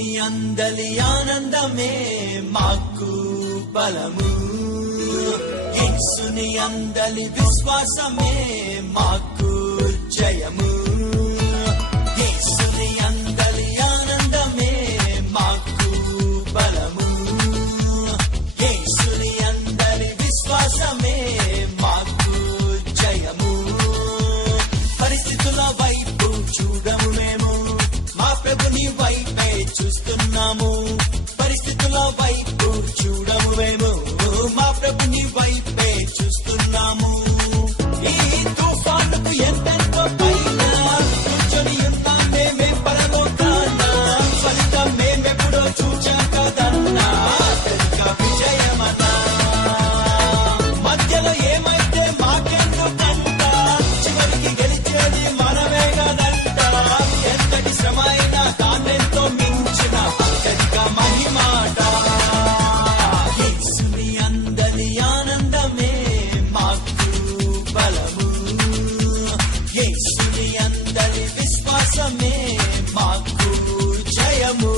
యేసుని అందలి ఆనందమే మాకు బలము, యేసుని అందలి విశ్వాసమే మాకు జయము, యేసుని అందలి ఆనందమే మాకు బలము, యేసుని అందలి విశ్వాసమే మాకు జయము. పరిస్థితుల వైపు చూడము మేము, మా ప్రభుని వైపే చూస్తున్నాము. పరిస్థితుల వైపు చూడము మేము, మా ప్రభుని వైపే చూస్తున్నాము. ఈ తుఫానుకు ఎంతెంతో పైన కూర్చొని ఉన్నాం మేమే పరలోకాన, ఫలితం మేమెప్పుడో చూచాం కదన్నా, తెలిక విజయమన్నా. మధ్యలో ఏమైతే మాకెందుకంట, చివరికి గెలిచేది మనమే కదంట. ఎంతటి శ్రమ అయినా దాన్నెంతో మించిన అత్యధిక మహిమాట. యేసుని అందలి ఆనందమే మాకు బలము, యేసుని అందలి విశ్వాసమే మాకు జయము.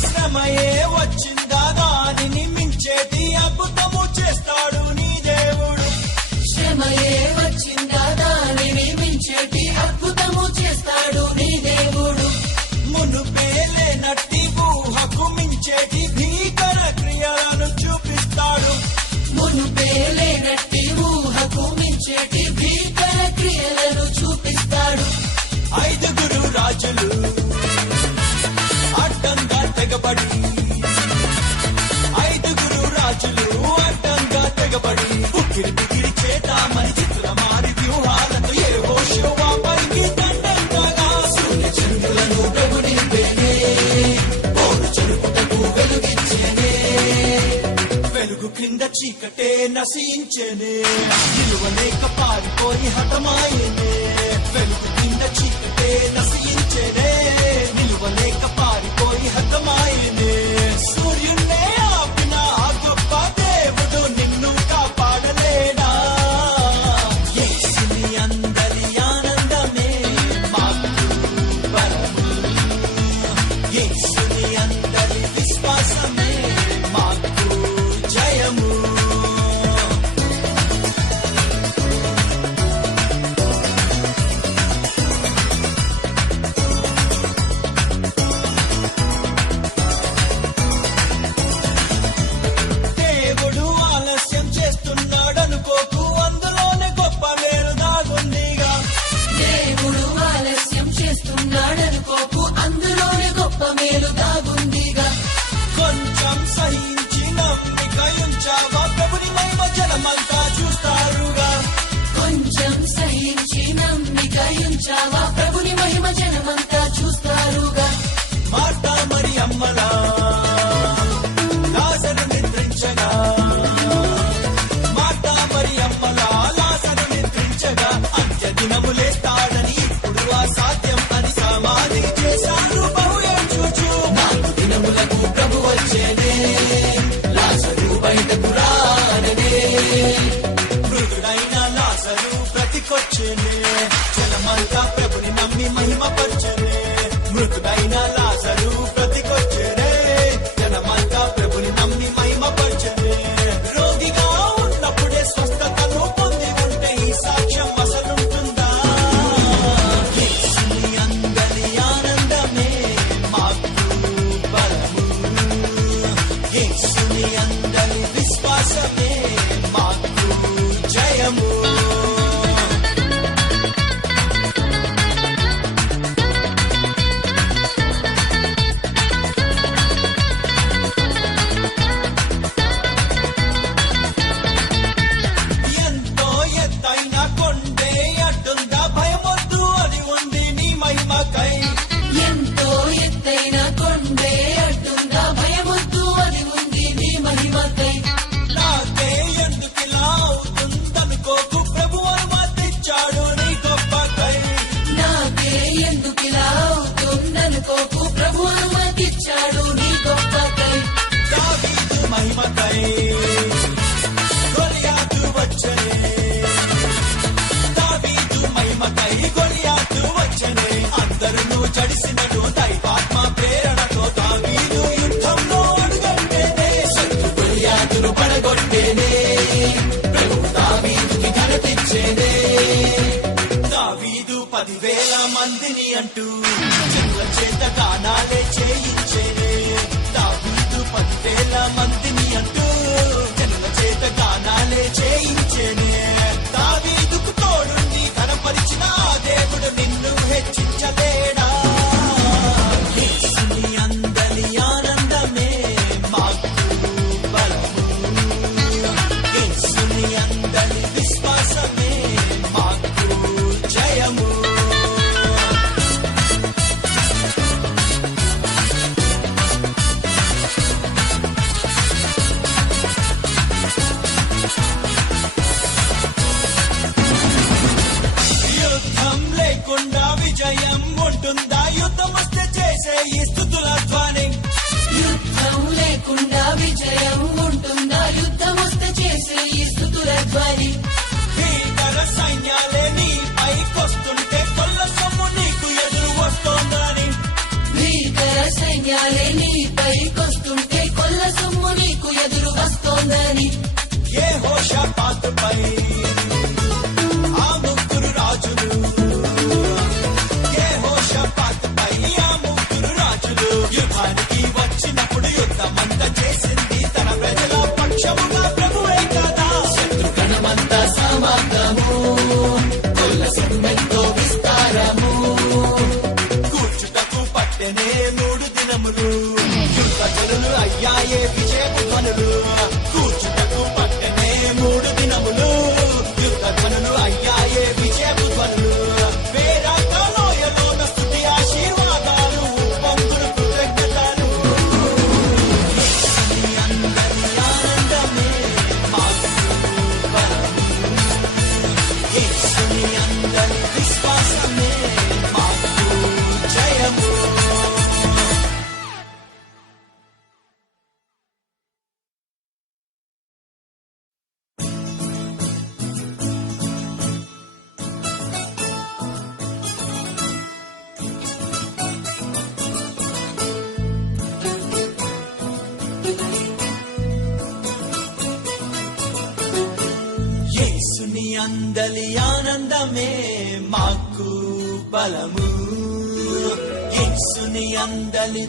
శ్రమయే వచ్చిందా దానిని మించేటి అద్భుతము చేస్తాడు నీ దేవుడు. శ్రమయే వచ్చిందా దానిని మించేటి అద్భుతము చేస్తాడు నీ దేవుడు. మునుపే లేనట్టి ఊహకు మించేటి భీకర క్రియలను చూపిస్తాడు. మునుపే లేనట్టి ఊహకు మించేటి భీకర క్రియలను చూపిస్తాడు. 5 రాజులు అడ్డంగా తెగబడి, 5 రాజులు అడ్డంగా తెగబడి, ఉక్కిరి బిక్కిరి చేద్దామని చిత్రమారి వ్యూహాలతో యెహోషువ పైకి దండంగా సూర్య చంద్రులను ప్రభు నింపేనే, పోరు చెరుపుటకు వెలుగిచ్చేనే. వెలుగు క్రింద చీకటే నశించేనే, నిలువలేక పారిపోయి హతమాయనే. వెలుగు క్రింద చీకటే నశించేనే, నిలువలేక పారిపోయి హతమాయనే. సూర్యున్నే ఆపిన ఆ గొప్ప దేవుడు నిన్ను కాపాడలేడా. యేసుని అందలి ఆనందమే మాకు బలము, యేసుని అందలి విశ్వాసమే మాకు జయము. దేవుడు ఆలస్యం చేస్తున్నాడనుకోకు, అందులోనే గొప్ప మేలు దాగుందిగా. దేవుడు ఆలస్యం చేస్తున్నాడనుకోకు, అందులోనే గొప్ప మేలు దాగుందిగా. కొంచెం సహించి నమ్మిక ఉంచావా, ప్రభుని మహిమ జనమంతా చూస్తారుగా. కొంచెం సహించి నమ్మిక ఉంచావా, ప్రభుని మహిమ జనమంతా చూస్తారుగా. మార్తా మరి అమ్మలా లాజరు నిద్రించగా, మార్తా మరి అమ్మలా లాజరు నిద్రించగా, అంత్య దినము లేస్తాడని ఇప్పుడు అసాధ్యం అని సమాధి చేశారు బహు ఏడ్చుచు. 4 దినములకు ప్రభు వచ్చేనే, లాజరు బయటకు రాననే. మృదుడైన లాజరు బ్రతికొచ్చేనే, జనమంతా ప్రభుని నమ్మి మహిమ పరచనే. మృదుడైన లాజరు బ్రతికొచ్చేనే, జనమంతా ప్రభుని నమ్మి మహిమ పరచనే. రోగిగా ఉన్నప్పుడే స్వస్థతను పొంది ఉంటే ఈ సాక్ష్యం అసలుంటుందా. యేసుని అందలి ఆనందమే మాకు బలము, యేసుని అందలి విశ్వాసమే మాకు జయము. ఎంతో ఎత్తైన కొండే అడ్డుందా, భయమొద్దు అది ఉంది నీ మహిమకై. ఎంతో ఎత్తైన కొండే అడ్డుందా, భయమొద్దు అది ఉంది నీ మహిమకై. నాకే ఎందుకిలా అవుతుందనుకోకు, ప్రభు అనుమతిచ్చాడు నీ గొప్పకై. నాకే ఎందుకిలా అవుతుందనుకోకు, ప్రభు అనుమతిచ్చాడు నీ గొప్పకై. స్తుతుల ధ్వని. యుద్ధం లేకుండా విజయం ఉంటుందా? యుద్ధం వస్తే చేసే ఈ స్తుతుల ధ్వని. భీకర సైన్యాలే నీపైకొస్తుంటే కొల్ల సొమ్ము నీకు ఎదురు వస్తోందని. భీకర సైన్యాలే నీపైకొస్తుంటే కొల్ల సొమ్ము నీకు ఎదురు వస్తోందని. యెహోషాపాతుపై ఆ ముగ్గురు రాజులు, యెహోషాపాతుపై ఆ ముగ్గురు రాజులు యుద్ధానికి వచ్చినప్పుడు యుద్ధమంతా చేసింది తన ప్రజల పక్షముగా ప్రభువే కదా. శత్రుగణమంతా సమాగము, కొల్ల సొమ్మెంతో విస్తారము. కూర్చుటకు పట్టెనే 3 దినములు, యుద్ధ జనులు అయ్యాయే విజయపు ధ్వనులు. కూర్చుటకు పట్టెనే 3 దినములు, యుద్ధ ధ్వనులు అయ్యాయే విజయపు ధ్వనులు. వేరాక లోయలోన స్తుతి ఆశీర్వాదాలు, పొంగులు కృతజ్ఞతలు. యేసుని అందరి ఆనందమే మాకు బలము. యేసుని అందరి విశ్వాసమే మాకు జయము. యేసుని అందలి ఆనందమే మాకు బలము. యేసుని అందలి